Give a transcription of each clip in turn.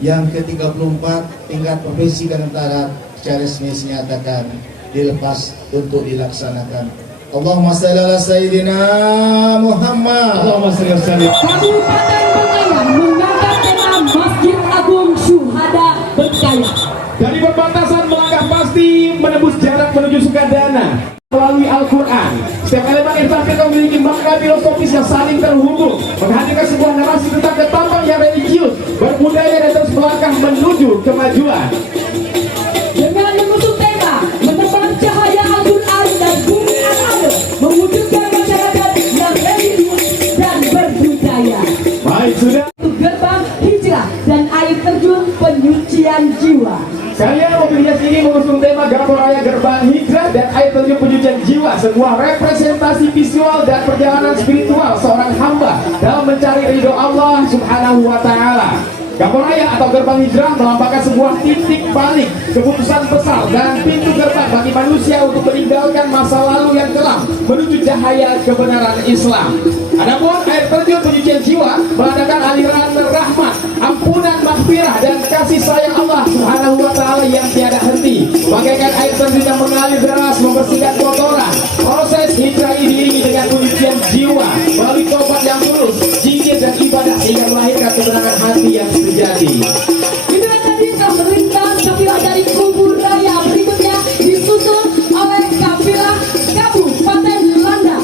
yang ke-34 tingkat provinsi Kalimantan Barat secara resmi dinyatakan dilepas untuk dilaksanakan. Allahumma shalli ala sayyidina Muhammad. Allahumma shalli ala sayyidina. Kabupaten Bengkayang mengangkat tema Masjid Agung Syuhada Bengkayang. Dari perbatasan melangkah pasti menembus jarak menuju Sukadana melalui Al-Quran. Setiap elemen infrastruktur memiliki makna filosofis yang saling terhubung, menghadirkan sebuah narasi tentang ketampang yang religius, berbudaya dan terus melangkah menuju kemajuan. Dengan mengusung tema menebar cahaya Al-Quran dan bumi al-adab, mewujudkan masyarakat yang religius dan berbudaya. Baik, sudah. Gerbang hijrah dan air terjun penyucian jiwa. Saya mobil hias ini mengusung tema Gapur Raya Gerbang Hijrah dan Air Terjun Penyucian Jiwa, sebuah representasi visual dan perjalanan spiritual seorang hamba dalam mencari ridho Allah Subhanahu wa Ta'ala. Gapur Raya atau Gerbang Hijrah melambangkan sebuah titik balik, keputusan besar dan pintu gerbang bagi manusia untuk meninggalkan masa lalu yang kelam menuju cahaya kebenaran Islam. Adapun air terjun penyucian jiwa menandakan aliran rahmat, ampunan, maghfirah dan kasih sayang Allah Subhanahu wa Ta'ala yang tiada henti. Bagaikan air terjun yang mengalir deras membersihkan kotoran. Proses hijrah ini diiringi dengan penyucian jiwa melalui tobat yang tulus, zikir dan ibadah sehingga melahirkan ketenangan hati yang sejati. Itulah tadi pemerintahan kafilah dari Kubur Raya. Berikutnya disusul oleh kafilah Kabupaten Landak.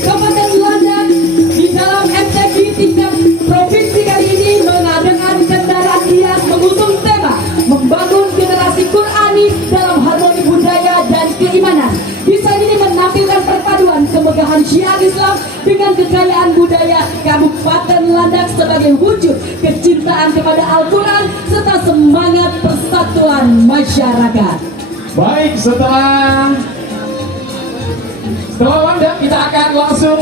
Kabupaten Landak di dalam MTQ tingkat provinsi kali ini dengan kendaraan hias mengusung tema membangun generasi Qurani dalam harmoni budaya dan keimanan. Desain ini menampilkan perpaduan kemegahan syiar Islam dengan kekayaan budaya Kabupaten Landak sebagai wujud kecintaan kepada Al-Quran serta semangat persatuan masyarakat. Baik, setelah Landak kita akan langsung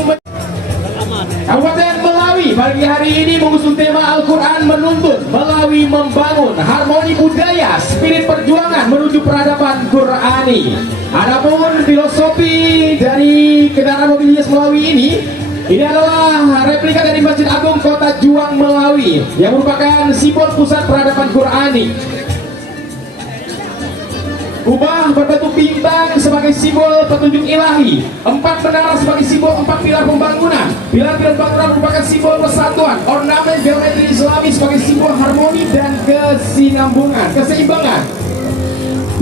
Kabupaten Melawi pagi hari ini mengusung tema Al-Quran menuntut melalui membangun harmoni budaya, spirit perjuangan menuju peradaban Qurani. Adapun filosofi dari kendaraan mobil hias Melawi ini adalah replika dari Masjid Agung Kota Juang Melawi yang merupakan simbol pusat peradaban Qurani. Kubah berbentuk bintang sebagai simbol petunjuk ilahi, 4 menara sebagai simbol 4 pilar pembangunan. Pilar-pilar bangunan merupakan simbol persatuan, ornamen geometri Islami sebagai simbol harmoni dan keseimbangan.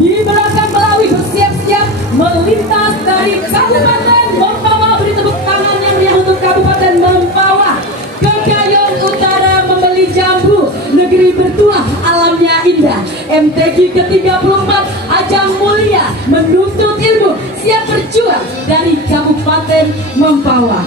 Di belakang Melawi bersiap-siap melintas dari Kabupaten Mempawah. Beri tepuk tangan yang meriah untuk Kabupaten Mempawah. Ke Gayon Utara membeli jambu, negeri bertuah alamnya indah. MTQ ke-34 ajang mulia menuntut ilmu, siap berjuang dari Kabupaten Mempawah.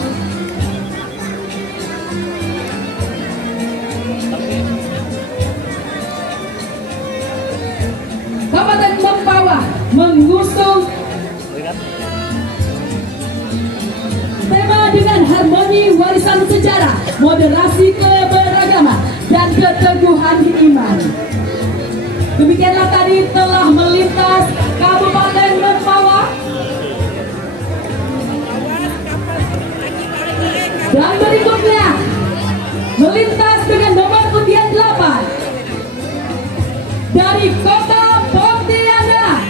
Kabupaten Mempawah mengusung tema dengan harmoni warisan sejarah, moderasi keberagaman dan keteguhan iman. Demikianlah tadi telah melintas Kabupaten Mempawah. Dan berikutnya melintas dengan nomor undian 8 dari Kota Pontianak.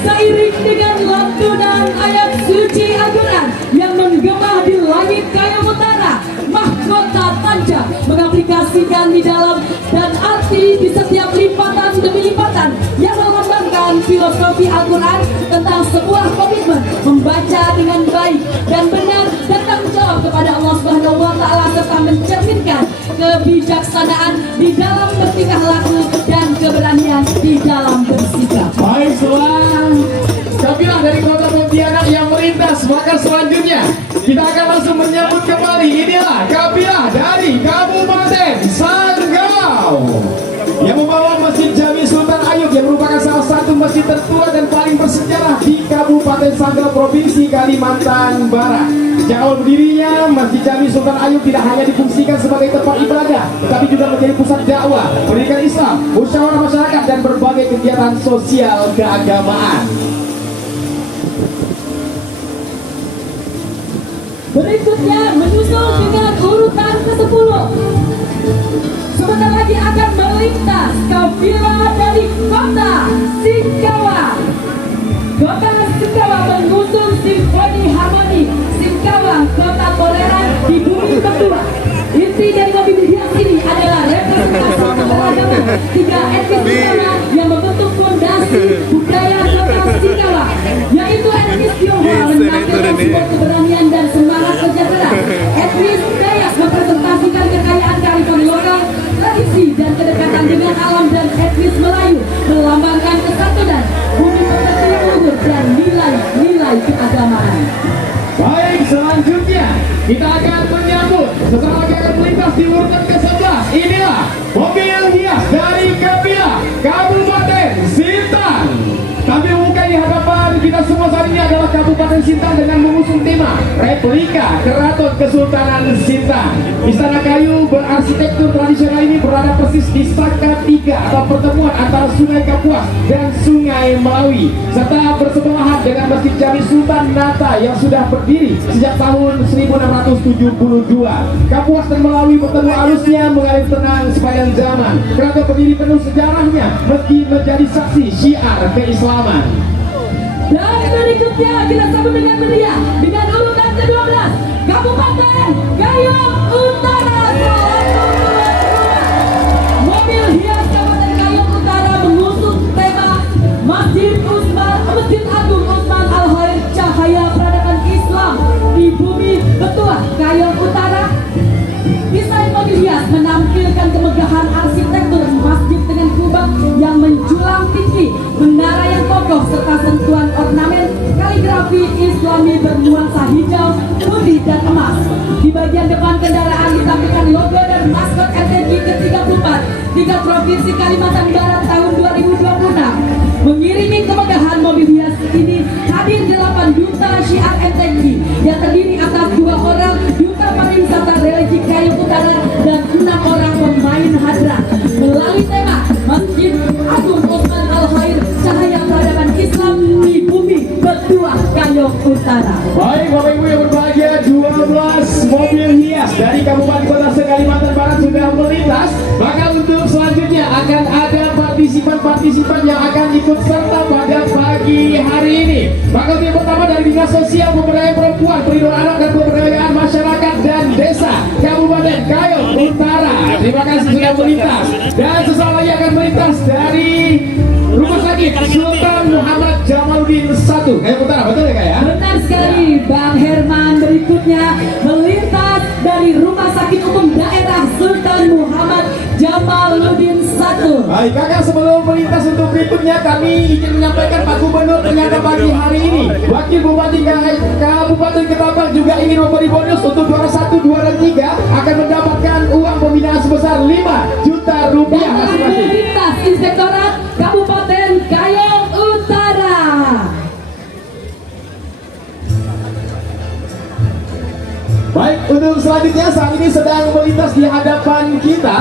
Seiring dengan lantunan ayat suci Al-Quran yang menggema di langit Gayon Utara, mahkota tancap mengaplikasikan di dalam dan arti di setiap lipatan demi lipatan yang melambangkan filosofi Al-Quran tentang sebuah komitmen membaca dengan baik dan benar dan tanggung jawab kepada Allah Subhanahu wa Ta'ala serta mencerminkan kebijaksanaan di dalam bertingkah laku dan keberanian di dalam bersikap. Baik, setelah kafilah dari Kota Pontianak yang melintas, maka selanjutnya kita akan langsung menyambut kembali. Inilah kafilah dari Kabupaten Sanggau yang membawa Masjid Jami Sultan Ayub yang merupakan salah satu masjid tertua dan paling bersejarah di Kabupaten Sanggau, Provinsi Kalimantan Barat. Sejak awal berdirinya, Masjid Jami Sultan Ayub tidak hanya difungsikan sebagai tempat ibadah, tetapi juga menjadi pusat dakwah, pendidikan Islam, musyawarah masyarakat, dan berbagai kegiatan sosial keagamaan. Berikutnya menyusul dengan urutan ke-10. Sebentar lagi akan melintas bila dari kota Singkawa. Kota Singkawa mengusung simfoni harmoni Singkawa, kota toleran di bumi Betua. Inti dari mobil hias ini adalah representasi keberagaman tiga etnis utama yang membentuk fondasi budaya kota Singkawa, yaitu etnis Tionghoa menampilkan simbol keberanian dan semangat sejahtera. Etnis Dayak mempresentasikan kekayaan kearifan lokal, tradisi dan kedekatan dengan alam, dan etnis Melayu melambangkan kesatuan, bumi pekerti luhur dan nilai-nilai keagamaan. Baik, selanjutnya kita akan menyambut sesaat lagi akan melintas di urutan ke-11. Inilah mobil hias dari Kabilah Kabupaten Sintang. Tampil muka di hadapan kita semua saat ini adalah Kabupaten Sintang dengan mengusung tema replika Keraton Kesultanan Sintang. Istana kayu berarsitektur tradisional ini berada persis di Saka 3 atau pertemuan antara Sungai Kapuas dan Sungai Melawi, serta bersebelahan dengan Masjid Jami Sultan Nata yang sudah berdiri sejak tahun 1672. Kapuas dan Melawi bertemu alusnya mengalir tenang sepanjang zaman. Keraton berdiri penuh sejarahnya meski menjadi saksi syiar keislaman. Dan berikutnya kita sambut dengan meriah dengan urutan ke-12 Kabupaten Kayong Utara. Mobil hias Kabupaten Kayong Utara mengusung tema Masjid Agung Utsman Al-Khair, cahaya peradaban Islam di bumi Betua Kayong Utara. Desain mobil hias menampilkan kemegahan arsitektur masjid dengan kubah yang menjulang tinggi, menara yang kokoh, serta sentuhan ornamen kaligrafi Islami bernuansa hijau, putih, dan emas. Di bagian depan kendaraan ditampilkan logo dan maskot MTQ ke-34 tingkat Provinsi Kalimantan Barat tahun 2026. Mengiringi kemegahan mobil hias ini hadir 8 duta syiar MTQ yang terdiri atas 2 orang duta pariwisata religi Kayong Utara dan 6 orang pemain hadrah. Melalui tema Masjid Agung Utsman Al-Khair, cahaya peradaban Islam di bumi Betua Kayong Utara. Baik Bapak Ibu yang berbahagia, 12 mobil hias dari Kabupaten Kota Kalimantan Barat sudah melintas. Maka untuk selanjutnya akan ada partisipan-partisipan yang akan ikut serta pada pagi hari ini. Maka yang pertama dari Dinas Sosial Pemberdayaan Perempuan, Perlindungan Anak dan Pemberdayaan Masyarakat dan Desa Kabupaten Kayong Utara. Terima kasih sudah melintas. Dan sesaat lagi akan melintas dari Rumah Sakit Sultan Muhammad Jamaluddin 1 Kayong Utara, betul ya Kak ya? Benar sekali Bang Herman. Berikutnya melintas dari Rumah Sakit Umum Daerah Sultan Muhammad Jamaluddin 1. Baik kakak, sebelum melintas untuk berikutnya kami ingin menyampaikan Pak Gubernur ternyata pagi hari ini Wakil Bupati Kabupaten Ketapang juga ingin memberi bonus untuk juara 1, 2, dan 3 akan mendapatkan uang pembinaan sebesar 5 juta rupiah Dan masing-masing. melintas Inspektorat Kabupaten Kayong Utara. Baik, untuk selanjutnya saat ini sedang melintas di hadapan kita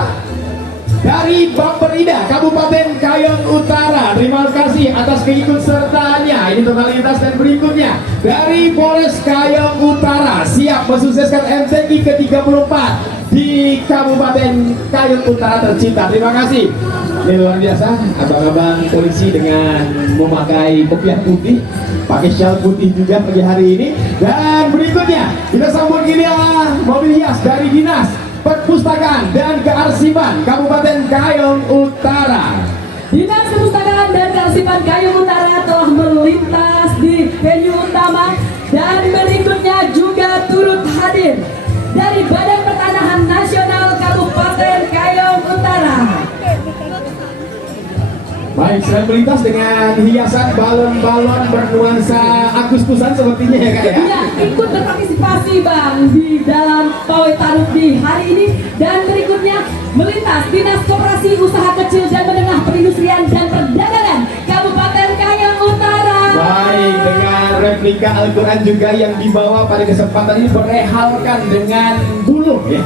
dari Bapperida Kabupaten Kayong Utara. Terima kasih atas keikutsertaannya. Ini totalitas. Dan berikutnya dari Polres Kayong Utara siap mensukseskan MTQ ke-34 di Kabupaten Kayong Utara tercinta. Terima kasih. Ini luar biasa, abang-abang polisi dengan memakai kopiah putih, pakai shawl putih juga pagi hari ini. Dan berikutnya kita sambut inilah mobil hias dari Dinas Perpustakaan dan Kearsipan Kabupaten Kayong Utara. Dinas Perpustakaan dan Kearsipan Kayong Utara telah melintas di venue utama. Dan berikutnya juga turut hadir dari Badan Pertanahan Nasional Kabupaten Kayong Utara. Baik, sedang melintas dengan hiasan balon-balon bernuansa Agustusan sepertinya ya Kak ya? Iya, ikut berpartisipasi Bang di dalam pawai taruh di hari ini. Dan berikutnya melintas Dinas Koperasi Usaha Kecil dan Menengah Perindustrian dan Perdagangan Kabupaten Kayong Utara. Baik, dengan replika Al-Quran juga yang dibawa pada kesempatan ini berehalkan dengan bulu ya.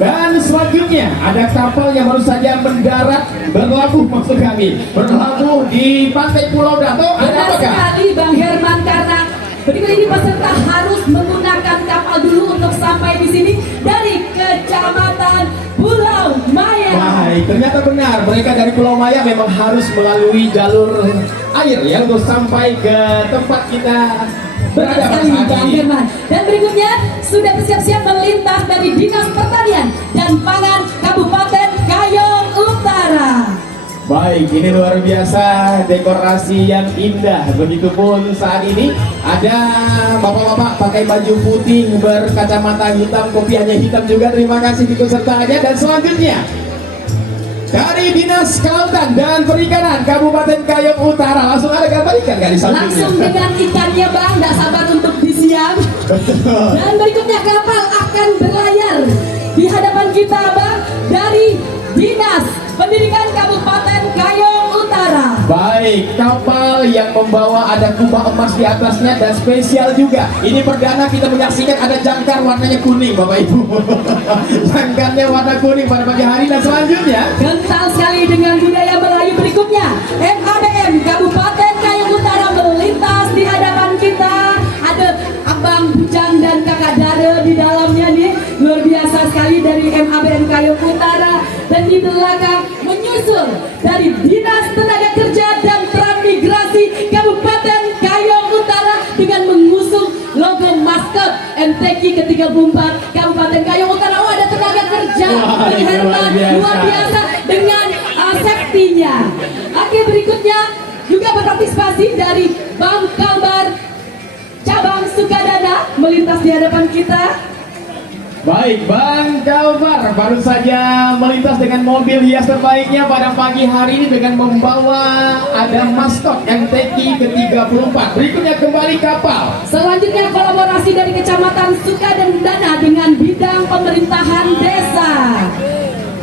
Dan selanjutnya ada kapal yang baru saja mendarat berlabuh, maksud kami berlabuh di pantai Pulau Dato. Ada Benar apa Kak? sekali Bang Herman, karena berikut ini peserta harus menggunakan kapal dulu untuk sampai di sini dari Kecamatan Pulau Maya. Baik, ternyata benar mereka dari Pulau Maya memang harus melalui jalur air ya untuk sampai ke tempat kita Benar berada sekali saat Bang ini. Firman. Dan berikutnya sudah bersiap-siap melintas dari Dinas Pertanian dan Pangan Kabupaten Kayong Utara. Baik, ini luar biasa dekorasi yang indah. Begitupun saat ini ada bapak-bapak pakai baju putih berkacamata hitam, kopiahnya hitam juga. Terima kasih ikut sertanya. Dan selanjutnya dari Dinas Kelautan dan Perikanan Kabupaten Kayong Utara, langsung ada gambar ikan nggak di sampingnya? Langsung dengan ikannya Bang, tidak sabar untuk disiam. Dan berikutnya kapal akan berlayar di hadapan kita Bang dari Dinas Pendidikan Kabupaten Kayong Utara. Baik, kapal yang membawa ada kubah emas di atasnya dan spesial juga. Ini perdana kita menyaksikan ada jangkar warnanya kuning, Bapak Ibu. Jangkarnya warna kuning pada pagi hari. Dan selanjutnya Kental sekali dengan budaya Melayu berikutnya. MABM Kabupaten Kayong Utara melintas di hadapan kita. Ada Abang Bujang dan Kakak Dara di dalamnya nih. Luar biasa sekali dari MABM Kayong Utara. Dan di belakang menyusul dari Dinas Tenaga Kerja dan Transmigrasi Kabupaten Kayong Utara dengan mengusung logo maskot MTQ ke-34 Kabupaten Kayong Utara. Oh, ada tenaga kerja Wah, ini berhemat luar biasa dengan safety-nya. Oke, berikutnya juga berpartisipasi dari Bang Kalbar Cabang Sukadana melintas di hadapan kita. baik, Bang Kalbar baru saja melintas dengan mobil hias terbaiknya pada pagi hari ini dengan membawa ada maskot MTQ ke-34. Berikutnya kembali kapal. Selanjutnya kolaborasi dari Kecamatan Sukadana dengan bidang pemerintahan desa.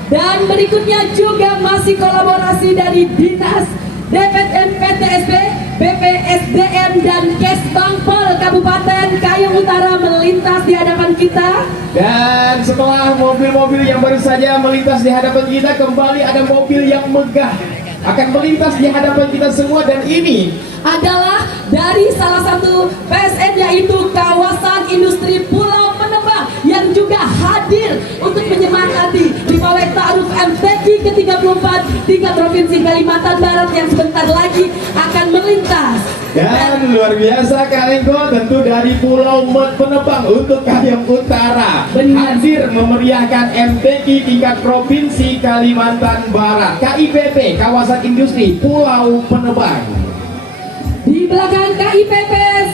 Dan berikutnya juga masih kolaborasi dari Dinas DPM PTSB, BPSDM dan Kesbangpol Kabupaten Kayong Utara melintas di hadapan kita. Dan setelah mobil-mobil yang baru saja melintas di hadapan kita, kembali ada mobil yang megah akan melintas di hadapan kita semua. Dan ini Adalah dari salah satu PSN yaitu kawasan industri Pulau Penebang yang juga hadir untuk menyemangati Pawai Ta'aruf MTQ ke-34 tingkat Provinsi Kalimantan Barat yang sebentar lagi akan melintas. dan luar biasa Kalengko tentu dari Pulau Penebang untuk Kayong Utara Benar. hadir memeriahkan MTQ tingkat Provinsi Kalimantan Barat KIPP Kawasan Industri Pulau Penebang. Di belakang KIPP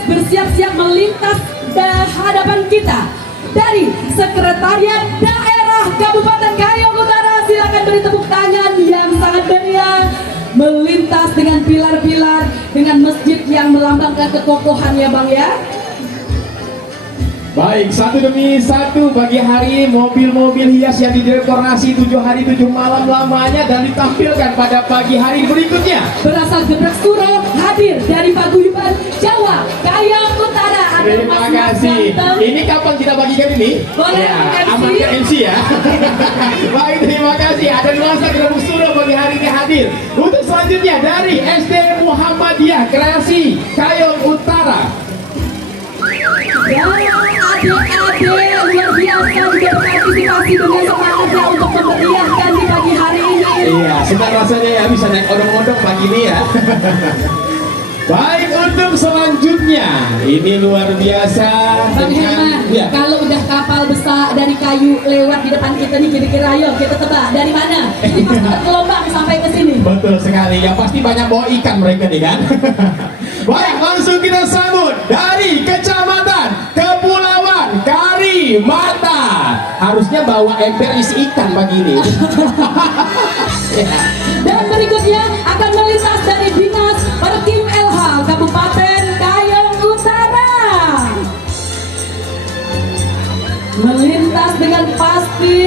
bersiap-siap melintas di hadapan kita dari Sekretariat Daerah Kabupaten Kayong Utara. Silakan beri tepuk tangan yang sangat meriah. Melintas dengan pilar-pilar dengan masjid yang melambangkan kekokohan ya Bang ya. Baik, satu demi satu pagi hari mobil-mobil hias yang didekorasi 7 hari 7 malam lamanya dan ditampilkan pada pagi hari berikutnya. Berasal Gebrak Suro hadir dari Paguyuban Jawa Kayong Utara. Ada Terima Mas kasih. Ganteng. Ini kapan kita bagikan ini? Boleh, Ya, MC. amankan MC ya. Baik, terima kasih. Ada nuansa Gebrak Suro pagi hari ini hadir. Untuk selanjutnya dari SD Muhammadiyah Kreasi Kayong Utara. Ya, adik-adik luar biasa juga berpartisipasi dengan semangatnya untuk memeriahkan di pagi hari ini. Iya, senang rasanya ya bisa naik odong-odong pagi ini ya. Baik, untuk selanjutnya ini luar biasa Bang Herman, ya. kalau udah kapal besar dari kayu lewat di depan kita nih kira-kira ayo kita tebak dari mana? Ini pasti bergelombang sampai ke sini. Betul sekali, ya pasti banyak bawa ikan mereka nih kan. Baik, langsung kita sambut dari Kecamatan Kepulauan Karimata. Harusnya bawa ember isi ikan pagi ini. Dan berikutnya akan melintas dari Dinas Perkim LH Kabupaten Kayong Utara. Melintas dengan pasti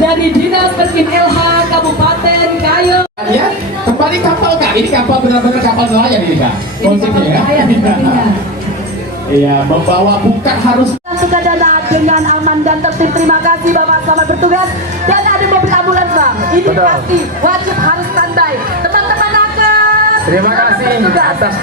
dari Dinas Perkim LH Kabupaten Kayong. Ya, kembali kapal Kak. Ini kapal benar-benar kapal nelayan ini Kak. Ini kapal nelayan sepertinya. Iya, membawa bukan harus. Sukadana dengan aman dan tertib. Terima kasih Bapak selamat bertugas. Dan ada mobil ambulans Bang. Ini Betul. pasti wajib harus standby. Teman-teman nakes. Terima selamat kasih bertugas. atas